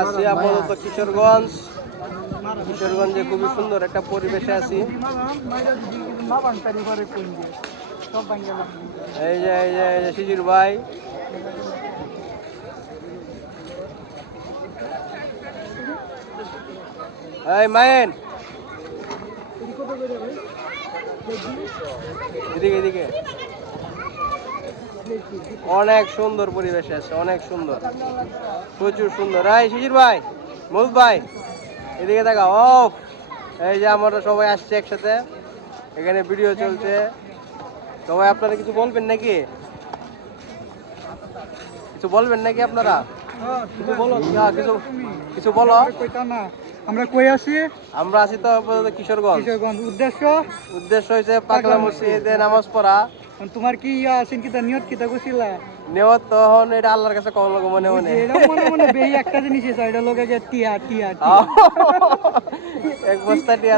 আছি আপাতত কিশোরগঞ্জে খুবই সুন্দর একটা পরিবেশে আছি। এই যে শিশির ভাই, এই মায়েন এদিকে অনেক সুন্দর পরিবেশ আছে, অনেক সুন্দর, প্রচুর সুন্দর। এই শিশির ভাই, মহুদ ভাই, এদিকে দেখা। ও এই যে আমরা সবাই আসছে একসাথে, এখানে ভিডিও চলছে। সবাই আপনারা কিছু বলবেন নাকি? আপনারা কিছু বলো, কিছু বলো। আমরা কই আছি? আমরা আছি তো কিশোরগঞ্জ। উদ্দেশ্য হয়েছে পাগলা মসজিদে নামাজ পড়া। তোমার কি আছেন কিতা নিয়ত কিতা কইছিলা? নিয়ত তখন এটা আল্লাহর কাছে কম লাগো মনে মনে বেই একটা জিনিস আছে, এটা লোকে টিয়া এক বস্তা টিয়া